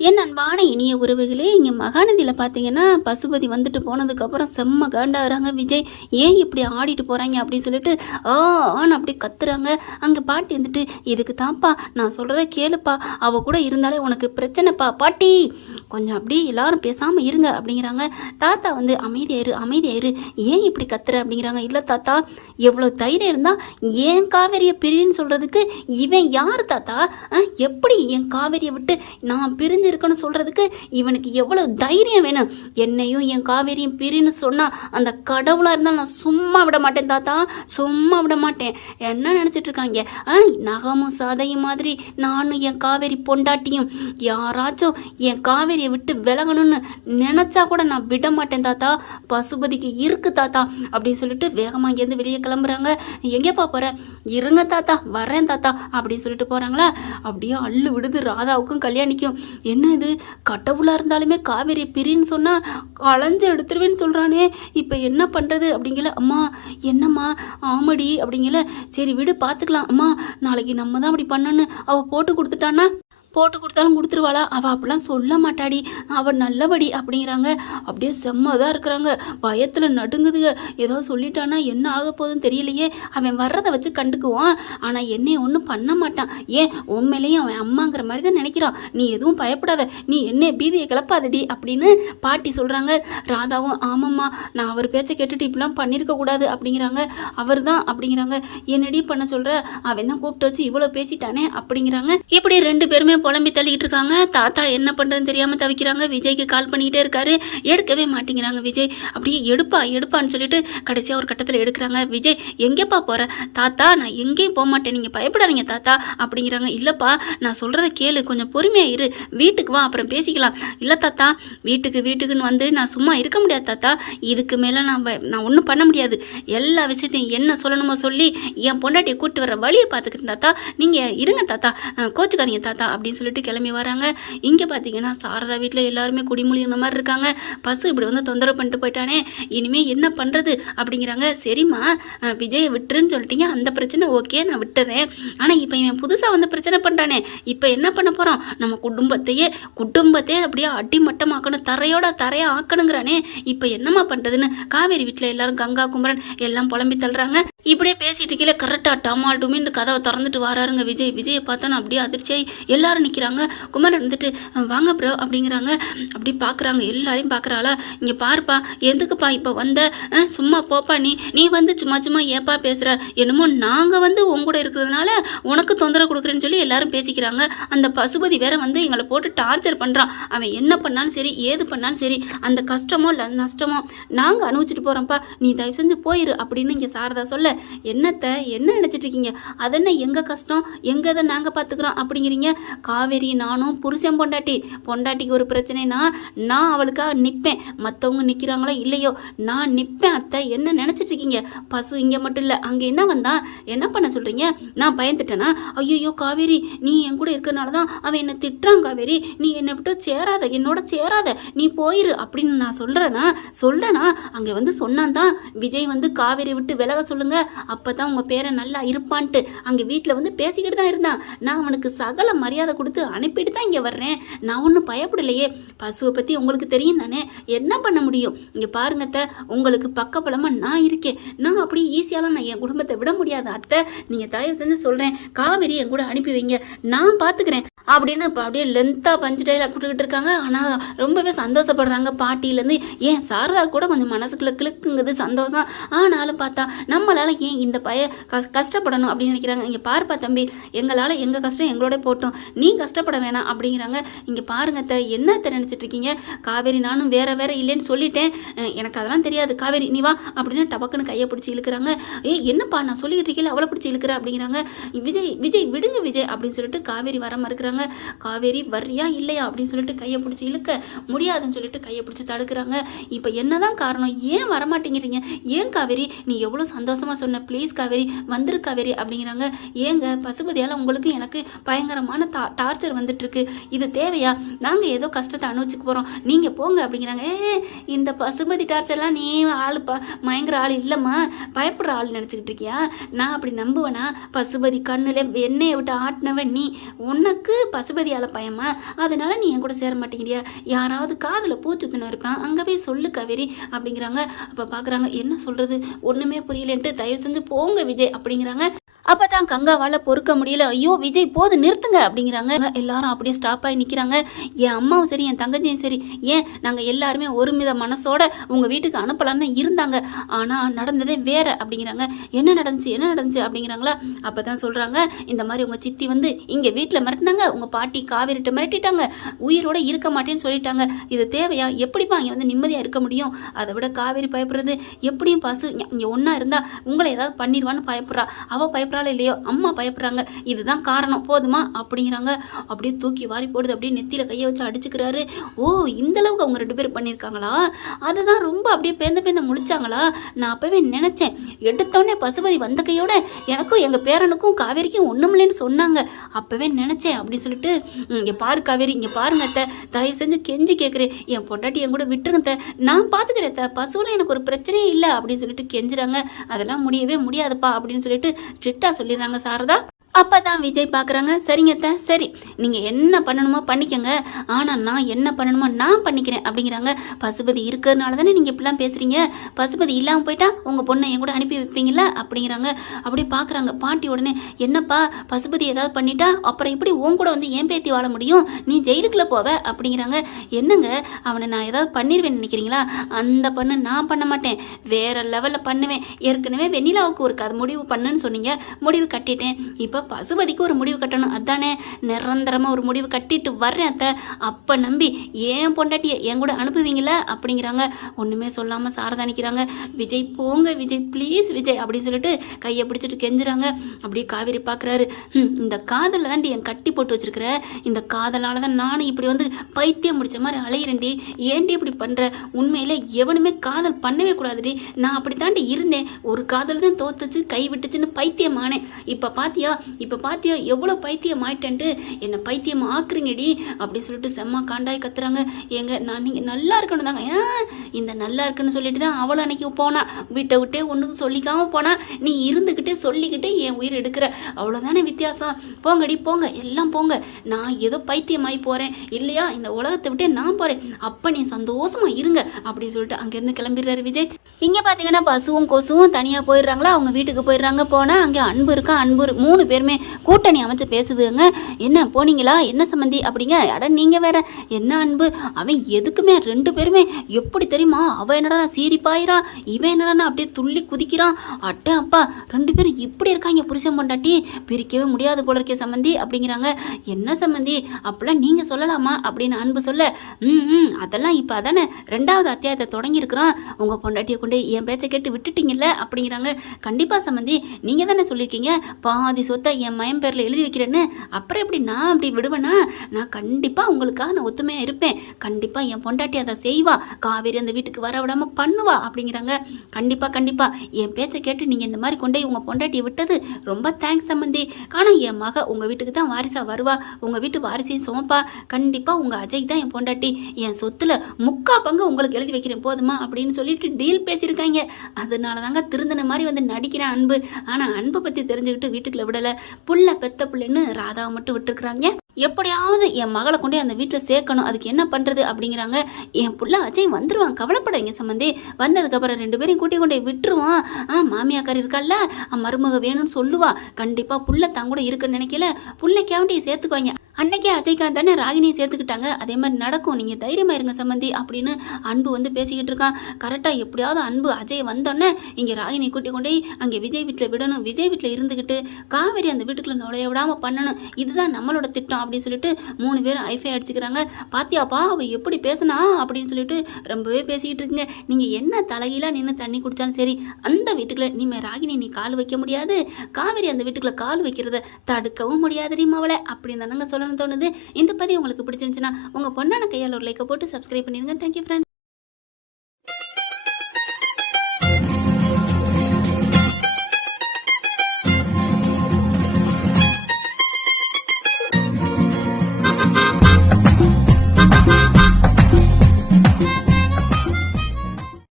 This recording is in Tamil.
என் அன்பான இனிய உறவுகளே இங்கே மகாநதியில் பார்த்தீங்கன்னா பசுபதி வந்துட்டு போனதுக்கப்புறம் செம்ம காண்டாகிறாங்க விஜய் ஏன் இப்படி ஆடிட்டு போகிறாங்க அப்படின்னு சொல்லிட்டு ஆ ஆன்னு அப்படி கத்துறாங்க. அங்கே பாட்டி வந்துட்டு இதுக்கு தான்ப்பா நான் சொல்கிறத கேளுப்பா. அவள் கூட இருந்தாலே உனக்கு பிரச்சனைப்பா. பாட்டி கொஞ்சம் அப்படி எல்லாரும் பேசாமல் இருங்க. அப்படிங்கிறாங்க. தாத்தா வந்து அமைதியாயிரு அமைதியாயிரு. ஏன் இப்படி கத்துற? அப்படிங்கிறாங்க. இல்லை தாத்தா எவ்வளோ தைரியம் இருந்தால் ஏன் காவேரியை பிரின்னு சொல்கிறதுக்கு இவன் யார் தாத்தா? ஆ, எப்படி என் காவேரியை விட்டு நான் பிரிஞ்சு இருக்கணும்னு சொல்கிறதுக்கு இவனுக்கு எவ்வளோ தைரியம் வேணும்? என்னையும் என் காவேரியும் பிரின்னு சொன்னால் அந்த கடவுளாக இருந்தால் நான் சும்மா விட மாட்டேன் தாத்தா. சும்மா விட மாட்டேன். என்ன நினச்சிட்டு இருக்காங்க? ஆ நகமும் சதையும் மாதிரி நானும் என் காவேரி பொண்டாட்டியும் யாராச்சும் என் காவேரியை விட்டு விலகணும்னு நினச்சா கூட நான் விட மாட்டேன் தாத்தா. பசுபதிக்கு இருக்கு தாத்தா அப்படின்னு சொல்லிட்டு வேகமாக இங்கேருந்து வெளியே கிளம்புறாங்க. எங்கேப்பா போகிற இருங்க தாத்தா வரேன் தாத்தா அப்படின்னு சொல்லிட்டு போகிறாங்களா அப்படியே அள்ளு விடுது ராதாவுக்கும் கல்யாணிக்கும். என்ன இது? கடவுளாக இருந்தாலுமே காவேரி பிரின்னு சொன்னால் அலைஞ்சு எடுத்துருவேன்னு சொல்கிறானே இப்போ என்ன பண்ணுறது அப்படிங்கல அம்மா என்னம்மா? ஆமடி. அப்படிங்கல சரி விடு பார்த்துக்கலாம் அம்மா நாளைக்கு நம்ம தான் அப்படி பண்ணணும்னு அவள் போட்டு கொடுத்துட்டானா போட்டு கொடுத்தாலும் கொடுத்துருவாளா? அவள் அப்படிலாம் சொல்ல மாட்டாடி. அவள் நல்லபடி அப்படிங்கிறாங்க. அப்படியே செம்மதாக இருக்கிறாங்க. பயத்தில் நடுங்குதுங்க. ஏதோ சொல்லிட்டானா என்ன ஆக போகுதுன்னு தெரியலையே. அவன் வர்றதை வச்சு கண்டுக்குவான். ஆனால் என்னைய ஒன்றும் பண்ண மாட்டான். ஏன்? உண்மையிலேயே அவன் அம்மாங்கிற மாதிரி தான் நினைக்கிறான். நீ எதுவும் பயப்படாத. நீ என்ன பீதியை கிளப்பாதடி அப்படின்னு பாட்டி சொல்கிறாங்க ராதாவும் ஆமாம்மா நான் அவர் பேச்சை கேட்டுட்டு இப்படிலாம் பண்ணியிருக்கக்கூடாது அப்படிங்கிறாங்க. அவர் தான் அப்படிங்கிறாங்க. என்னடி பண்ண சொல்கிற அவன் தான் கூப்பிட்டு வச்சு இவ்வளோ பேசிட்டானே அப்படிங்கிறாங்க. இப்படி ரெண்டு பேருமே புலம்பி தள்ளிக்கிட்டு இருக்காங்க தாத்தா என்ன பண்ணுறதுன்னு தெரியாமல் தவிக்கிறாங்க. விஜய்க்கு கால் பண்ணிக்கிட்டே இருக்காரு. எடுக்கவே மாட்டேங்கிறாங்க விஜய். அப்படியே எடுப்பா எடுப்பான்னு சொல்லிட்டு கடைசியாக ஒரு கட்டத்தில் எடுக்கிறாங்க. விஜய் எங்கேப்பா போகிற தாத்தா நான் எங்கேயும் போக மாட்டேன். நீங்கள் பயப்படாதீங்க தாத்தா. அப்படிங்கிறாங்க. இல்லைப்பா நான் சொல்கிறத கேளு. கொஞ்சம் பொறுமையாக இரு. வீட்டுக்கு வா அப்புறம் பேசிக்கலாம். இல்லை தாத்தா. வீட்டுக்கு வீட்டுக்குன்னு வந்து நான் சும்மா இருக்க முடியாது தாத்தா. இதுக்கு மேலே நான் நான் ஒன்றும் பண்ண முடியாது. எல்லா விஷயத்தையும் என்ன சொல்லணுமோ சொல்லி என் பொண்டாட்டியை கூப்பிட்டு வர வழியை பார்த்துக்கிறேன் தாத்தா. நீங்கள் இருங்க தாத்தா. கோச்சுக்காதீங்க தாத்தா. அப்படின்னு அப்படின்னு சொல்லிட்டு கிளம்பி வராங்க. இங்கே பார்த்தீங்கன்னா சாரதா வீட்டில் எல்லாருமே குடிமொழிகிற மாதிரி இருக்காங்க. பசு இப்படி வந்து தொந்தரவு பண்ணிட்டு போயிட்டானே. இனிமே என்ன பண்ணுறது அப்படிங்கிறாங்க. சரிம்மா விஜயை விட்டுருன்னு சொல்லிட்டீங்க. அந்த பிரச்சனை ஓகே நான் விட்டுறேன். ஆனால் இப்போ இவன் புதுசாக வந்து பிரச்சனை பண்ணுறானே இப்போ என்ன பண்ண போகிறோம் நம்ம குடும்பத்தையே குடும்பத்தையே அப்படியே அடிமட்டமாக்கணும். தரையோட தரையாக ஆக்கணுங்கிறானே. இப்போ என்னம்மா பண்ணுறதுன்னு காவேரி வீட்டில் எல்லாரும் கங்கா குமரன் எல்லாம் புலம்பி தள்ளுறாங்க. இப்படியே பேசிட்டு கீழே கரெக்டாக டமால் டுமின்னு கதவை திறந்துட்டு வராருங்க விஜய். விஜயை நான் அப்படியே அதிர்ச்சியாகி எல்லாரும் நிற்கிறாங்க குமரன் வந்துட்டு வாங்க ப்ரோ அப்படிங்கிறாங்க. அப்படி பார்க்குறாங்க எல்லாரையும் பார்க்குறாளா இங்கே பாருப்பா எதுக்குப்பா இப்போ வந்த? சும்மா போப்பா நீ நீ வந்து சும்மா சும்மா ஏப்பா பேசுகிற என்னமோ நாங்கள் வந்து உங்கூட இருக்கிறதுனால உனக்கு தொந்தரவு கொடுக்குறேன்னு சொல்லி எல்லாரும் பேசிக்கிறாங்க. அந்த பசுபதி வேற வந்து எங்களை போட்டு டார்ச்சர் பண்ணுறான் அவன் என்ன பண்ணாலும் சரி ஏது பண்ணாலும் சரி அந்த கஷ்டமோ இல்லை நஷ்டமோ நாங்கள் அனுபவிச்சுட்டு போகிறோம்ப்பா நீ தயவு செஞ்சு போயிரு அப்படின்னு இங்கே சாரதா சொல்ல என்னத்தை என்ன நினச்சிட்டு இருக்கீங்க அதென்ன எங்கள் கஷ்டம்? எங்கள் இதை நாங்கள் பார்த்துக்குறோம் அப்படிங்கிறீங்க? காவேரி நானும் புருஷன் பொண்டாட்டி. பொண்டாட்டிக்கு ஒரு பிரச்சனைனா நான் அவளுக்காக நிற்பேன் மற்றவங்க நிற்கிறாங்களோ இல்லையோ நான் நிற்பேன் அத்தை. என்ன நினச்சிட்டு இருக்கீங்க பசு இங்கே மட்டும் இல்லை. அங்கே என்ன வந்தா? என்ன பண்ண சொல்கிறீங்க நான் பயந்துட்டேனா? ஐயோ காவேரி நீ என் கூட இருக்கிறனால தான் அவன் என்னை திட்டுறான் காவேரி. நீ என்னை விட்டு சேராத. என்னோட சேராத. நீ போயிரு அப்படின்னு நான் சொல்கிறேனா சொல்கிறேனா அங்கே வந்து சொன்னான் தான். விஜய் வந்து காவேரி விட்டு விலக சொல்லுங்க. அப்போ தான் உங்கள் பேரை நல்லா இருப்பான்ட்டு. அங்கே வீட்டில் வந்து பேசிக்கிட்டு தான் இருந்தான். நான் அவனுக்கு சகல மரியாதை கொடுத்து அனுப்பிட்டு தான் இங்கே வர்றேன். நான் ஒன்றும் பயப்படலையே. பசுவை பற்றி உங்களுக்கு தெரியும் தானே? என்ன பண்ண முடியும்? இங்கே பாருங்க அத்தை. உங்களுக்கு பக்கபலமாக நான் இருக்கேன். நான் அப்படி ஈஸியாலாம் நான் என் குடும்பத்தை விட முடியாது அத்தை. நீங்கள் தயவு செஞ்சு சொல்கிறேன் காவேரி என் கூட அனுப்பி வைங்க. நான் பார்த்துக்கிறேன் அப்படின்னு இப்போ அப்படியே லென்த்தாக பஞ்சு டைலாக் கொடுத்துக்கிட்டு இருக்காங்க. ஆனால் ரொம்பவே சந்தோஷப்படுறாங்க பாட்டியிலேருந்து. ஏன்? சாரதா கூட கொஞ்சம் மனசுக்குள்ளே கிளுக்குங்குது சந்தோஷம். ஆனாலும் பார்த்தா நம்மளால் ஏன் இந்த பய கஷ் கஷ்டப்படணும் அப்படின்னு நினைக்கிறாங்க. இங்கே பாருப்பா தம்பி எங்களால் எங்கள் கஷ்டம் எங்களோட போட்டோம். நீ கஷ்டப்பட வேணாம் அப்படிங்கிறாங்க. இங்கே பாருங்க த என்னத்தை நினச்சிட்டு இருக்கீங்க? காவேரி நானும் வேற வேற இல்லைன்னு சொல்லிட்டேன். எனக்கு அதெல்லாம் தெரியாது. காவேரி நீ வா அப்படின்னு டபக்குன்னு கையை பிடிச்சி இழுக்கிறாங்க. ஏ என்னப்பா நான் சொல்லிட்டு இருக்கீங்களா அவளை பிடிச்சி இழுக்கிற அப்படிங்கிறாங்க. விஜய் விஜய் விடுங்க விஜய் அப்படின்னு சொல்லிட்டு காவேரி வர மறுக்கிறாங்க. காவேரி வர்றியா இல்லையா? அப்படின்னு சொல்லிட்டு கையை பிடிச்சி இழுக்க முடியாதுன்னு சொல்லிட்டு கையை பிடிச்சி தடுக்கிறாங்க. இப்போ என்னதான் காரணம்? ஏன் வரமாட்டேங்கிறீங்க? ஏன் காவேரி நீ எவ்வளோ சந்தோஷமாக சொன்ன? ப்ளீஸ் காவேரி வந்துரு காவேரி அப்படிங்கிறாங்க. ஏங்க பசுபதியால் உங்களுக்கு எனக்கு பயங்கரமான டா டார்ச்சர் வந்துட்டுருக்கு. இது தேவையா? நாங்கள் ஏதோ கஷ்டத்தை அனுபவிச்சுக்க போகிறோம் நீங்கள் போங்க அப்படிங்கிறாங்க. ஏ இந்த பசுபதி டார்ச்சர்லாம் நீ ஆள் ப மயங்குற ஆள் இல்லைம்மா. பயப்படுற ஆள் நினச்சிக்கிட்டு இருக்கியா? நான் அப்படி நம்புவேனா? பசுபதி கண்ணில் எண்ணெயை விட்டு ஆட்டினவன் நீ. உனக்கு பசுபதியால் பயமா? அதனால நீ என் கூட சேர மாட்டேங்கிறியா? யாராவது காதில் பூச்சுத்துன்னு இருப்பான் அங்கே போய் சொல்லு காவேரி அப்படிங்கிறாங்க. அப்போ பார்க்குறாங்க என்ன சொல்கிறது ஒன்றுமே புரியலன்ட்டு தயவு செஞ்சு போங்க விஜய் அப்படிங்கிறாங்க. அப்போ தான் கங்காவால் பொறுக்க முடியல. ஐயோ விஜய் போது நிறுத்துங்க அப்படிங்கிறாங்க. எல்லாரும் அப்படியே ஸ்டாப் ஆகி நிற்கிறாங்க என் அம்மாவும் சரி என் தங்கச்சியும் சரி ஏன் நாங்கள் எல்லாருமே ஒருமித மனசோட உங்கள் வீட்டுக்கு அனுப்பலான்னு இருந்தாங்க. ஆனால் நடந்ததே வேற அப்படிங்கிறாங்க. என்ன நடந்துச்சு என்ன நடந்துச்சு அப்படிங்கிறாங்களா? அப்போ தான் சொல்கிறாங்க இந்த மாதிரி உங்கள் சித்தி வந்து இங்கே வீட்டில் மிரட்டினாங்க உங்கள் பாட்டி காவிரிட்டு மிரட்டிட்டாங்க உயிரோட இருக்க மாட்டேன்னு சொல்லிட்டாங்க. இது தேவையா? எப்படிப்பா இங்கே வந்து நிம்மதியாக இருக்க முடியும்? அதை விட காவேரி பயப்படுறது எப்படியும் பசு இங்கே ஒன்றா இருந்தால் உங்களை ஏதாவது பண்ணிடுவான்னு பயப்படுறா. அவள் பயப்படுறாள் இல்லையோ? அம்மா பயப்படுறாங்க. இதுதான் காரணம். போதுமா? அப்படிங்கிறாங்க. அப்படியே தூக்கி வாரி போடுது. அப்படியே நெத்தியில் கையை வச்சு அடிச்சுக்கிறாரு. ஓ இந்தளவுக்கு அவங்க ரெண்டு பேரும் பண்ணியிருக்காங்களா? அதுதான் ரொம்ப அப்படியே பேந்த பேந்த முழிச்சாங்களா? நான் அப்போவே நினச்சேன். எடுத்தோடனே பசுபதி வந்த கையோட எனக்கும் எங்கள் பேரனுக்கும் காவேரிக்கும் ஒன்றுமில்லைன்னு சொன்னாங்க. அப்போவே நினச்சேன் அப்படின்னு சொல்லிட்டு இங்கே பாரு காவேரி. இங்கே பாருங்க அத்தை. தயவு செஞ்சு கெஞ்சி கேட்குறேன் என் பொண்டாட்டி என் கூட விட்டுருங்க நான் பார்த்துக்கிறேன் அத்தை. பசுவில் எனக்கு ஒரு பிரச்சனையே இல்லை. அப்படின்னு சொல்லிட்டு கெஞ்சுறாங்க. அதெல்லாம் முடியவே முடியாதுப்பா. அப்படின்னு சொல்லிட்டு ஸ்ட்ரிக்டாக சொல்லிடுறாங்க சாரதா. அப்போ தான் விஜய் பார்க்குறாங்க சரிங்க அத்தை சரி. நீங்கள் என்ன பண்ணணுமோ பண்ணிக்கங்க. ஆனால் நான் என்ன பண்ணணுமோ நான் பண்ணிக்கிறேன் அப்படிங்கிறாங்க. பசுபதி இருக்கிறதுனால தானே நீங்கள் இப்படிலாம் பேசுகிறீங்க பசுபதி இல்லாமல் போயிட்டா உங்கள் பொண்ணை என் கூட அனுப்பி வைப்பீங்களா? அப்படிங்கிறாங்க. அப்படி பார்க்குறாங்க பாட்டி உடனே என்னப்பா பசுபதி ஏதாவது பண்ணிட்டா? அப்புறம் எப்படி உன் கூட வந்து ஏன் பேத்தி வாழ முடியும்? நீ ஜெயிலுக்குள்ளே போவ? அப்படிங்கிறாங்க. என்னங்க? அவனை நான் ஏதாவது பண்ணிடுவேன் நினைக்கிறீங்களா? அந்த பண்ணு நான் பண்ண மாட்டேன். வேற லெவலில் பண்ணுவேன். ஏற்கனவே வெண்ணிலாவுக்கு ஒரு கதை முடிவு பண்ணுன்னு சொன்னீங்க. முடிவு கட்டிட்டேன். இப்போ பசுபதிக்கு ஒரு முடிவு கட்டணும். அதானே? நிரந்தரமாக ஒரு முடிவு கட்டிட்டு வர்றேன் அத்தை. அப்போ நம்பி ஏன் பொண்டாட்டியை? என் கூட அனுப்புவீங்களா? அப்படிங்கிறாங்க. ஒன்றுமே சொல்லாமல் சாரதா நிற்கிறாங்க விஜய் போங்க விஜய். ப்ளீஸ் விஜய். அப்படின்னு சொல்லிட்டு கையை பிடிச்சிட்டு கெஞ்சுறாங்க. அப்படியே காவேரி பார்க்குறாரு இந்த காதலில் தாண்டி என் கட்டி போட்டு வச்சிருக்கிற. இந்த காதலால் தான் நானும் இப்படி வந்து பைத்தியம் முடிச்ச மாதிரி அலையிறேன்டி. ஏன்டி இப்படி பண்ணுற உண்மையில் எவனுமே காதல் பண்ணவே கூடாதுடி. நான் அப்படி தாண்டி இருந்தேன். ஒரு காதல் தான் தோத்துச்சு கை விட்டுச்சுன்னு பைத்தியமானேன். இப்போ பார்த்தியா இப்போ பாத்தியா எவ்வளோ பைத்தியம் ஆயிட்டேன்ட்டு என்னை பைத்தியம் ஆக்குறீங்கடி அப்படி சொல்லிட்டு செம்ம காண்டாய் கத்துறாங்க. ஏங்க நான் நீங்கள் நல்லா இருக்கணும் தாங்க. ஏன்? இந்த நல்லா இருக்குன்னு சொல்லிட்டு தான் அவளை அன்னைக்கு போனா. வீட்டை விட்டே ஒன்றுக்கும் சொல்லிக்காம போனா. நீ இருந்துக்கிட்டே சொல்லிக்கிட்டே என் உயிர் எடுக்கிற. அவ்வளோதானே வித்தியாசம். போங்கடி போங்க. எல்லாம் போங்க. நான் ஏதோ பைத்தியமாகி போகிறேன் இல்லையா? இந்த உலகத்தை விட்டே நான் போகிறேன் அப்போ நீ சந்தோஷமா இருங்க அப்படின்னு சொல்லிட்டு அங்கேருந்து கிளம்பிடுறாரு விஜய். இங்கே பார்த்தீங்கன்னா பசுவும் கொசுவும் தனியாக போயிடுறாங்களா? அவங்க வீட்டுக்கு போயிடுறாங்க. போனால் அங்கே அன்பு இருக்கா? அன்பு மூணு பேர் பேருமே கூட்டணி அமைச்சு பேசுதுங்க. என்ன போனீங்களா? என்ன சம்மந்தி அப்படிங்க. அட நீங்கள் வேற. என்ன அன்பு? அவன் எதுக்குமே ரெண்டு பேருமே எப்படி தெரியுமா? அவன் என்னடா சீரிப்பாயிரா இவன் என்னடா அப்படியே துள்ளி குதிக்கிறான். அட்டை அப்பா. ரெண்டு பேரும் இப்படி இருக்காங்க புருஷன் பொண்டாட்டி. பிரிக்கவே முடியாது போல இருக்கே சம்மந்தி அப்படிங்கிறாங்க. என்ன சம்மந்தி அப்படிலாம் நீங்கள் சொல்லலாமா? அப்படின்னு அன்பு சொல்ல ம் ம் அதெல்லாம் இப்போ அதானே. ரெண்டாவது அத்தியாயத்தை தொடங்கியிருக்கிறான். உங்கள் பொண்டாட்டியை கொண்டு என் பேச்சை கேட்டு விட்டுட்டீங்கல்ல? அப்படிங்கிறாங்க. கண்டிப்பாக சம்மந்தி நீங்கள் தானே சொல்லியிருக்கீங்க. பாதி சொத்து என் மயம் பேரில் எழுதி வைக்கிறேன்னு அப்புறம் எப்படி நான் அப்படி விடுவேனா? நான் கண்டிப்பாக உங்களுக்காக நான் ஒத்துமையாக இருப்பேன். கண்டிப்பாக என் பொண்டாட்டி அதை செய்வா. காவேரி அந்த வீட்டுக்கு வர விடாமல் பண்ணுவா அப்படிங்கிறாங்க. கண்டிப்பாக கண்டிப்பாக என் பேச்சை கேட்டு நீங்கள் இந்த மாதிரி கொண்டு போய் உங்கள் பொண்டாட்டியை விட்டது ரொம்ப தேங்க்ஸ் சம்மந்தி. ஆனால் என் மக உங்கள் வீட்டுக்கு தான் வாரிசாக வருவா. உங்கள் வீட்டு வாரிசையும் சுமப்பா. கண்டிப்பாக உங்கள் அஜய் தான் என் பொண்டாட்டி. என் சொத்துல முக்கா பங்கு உங்களுக்கு எழுதி வைக்கிறேன் போதுமா அப்படின்னு சொல்லிட்டு டீல் பேசியிருக்காங்க. அதனால தாங்க திருந்தின மாதிரி வந்து நடிக்கிறேன் அன்பு. ஆனால் அன்பை பற்றி தெரிஞ்சுக்கிட்டு வீட்டுக்குள்ள விடலை. புள்ள பெத்த புள்ளைன்னு ராதாவை மட்டும் விட்டுருக்குறாங்க. எப்படியாவது என் மகளை கொண்டு அந்த வீட்டில் சேர்க்கணும். அதுக்கு என்ன பண்ணுறது அப்படிங்கிறாங்க. என் புள்ள அஜய் வந்துடுவான் கவலைப்படாதீங்க சம்மந்தி வந்ததுக்கப்புறம் ரெண்டு பேரையும் கூட்டி கொண்டு போய் விட்டுருவான். ஆ மாமியாக்கார் இருக்கால்ல. மருமக வேணும்னு சொல்லுவா. கண்டிப்பாக புள்ள தான் கூட இருக்குன்னு நினைக்கல. புள்ளைக்காண்டி சேர்த்துக்குவாங்க. அன்னைக்கே அஜய்காந்த் தானே ராகினியை சேர்த்துக்கிட்டாங்க. அதே மாதிரி நடக்கும். நீங்கள் தைரியமாக இருங்க சம்மந்தி அப்படின்னு அன்பு வந்து பேசிக்கிட்டு இருக்கான். கரெக்டாக எப்படியாவது அன்பு அஜய் வந்தோடனே இங்கே ராகினி கூட்டி கொண்டு போய் அங்கே விஜய் வீட்டில் விடணும். விஜய் வீட்டில் இருந்துக்கிட்டு காவேரி அந்த வீட்டுக்குள்ளே நுழைய விடாமல் பண்ணணும். இதுதான் நம்மளோட திட்டம் அப்படின்னு சொல்லிட்டு மூணு பேரும் ஐஃபை அடிச்சுக்கிறாங்க. பாத்தியாப்பா அவள் எப்படி பேசினா அப்படின்னு சொல்லிட்டு ரொம்பவே பேசிக்கிட்டு இருக்குங்க. நீங்கள் என்ன தலைகீழாக நின்று தண்ணி குடித்தாலும் சரி அந்த வீட்டுக்குள்ளே நீ ராகினி நீ கால் வைக்க முடியாது. காவேரி அந்த வீட்டுக்குள்ள கால் வைக்கிறத தடுக்கவும் முடியாது அவளை அப்படின்னு தானங்க சொல்லணும்னு தோணுது. இந்த பதிவு உங்களுக்கு பிடிச்சிருந்துச்சுன்னா உங்கள் பொண்ணான கையால் ஒரு லைக்கை போட்டு சப்ஸ்கிரைப் பண்ணிடுங்க. Thank you friend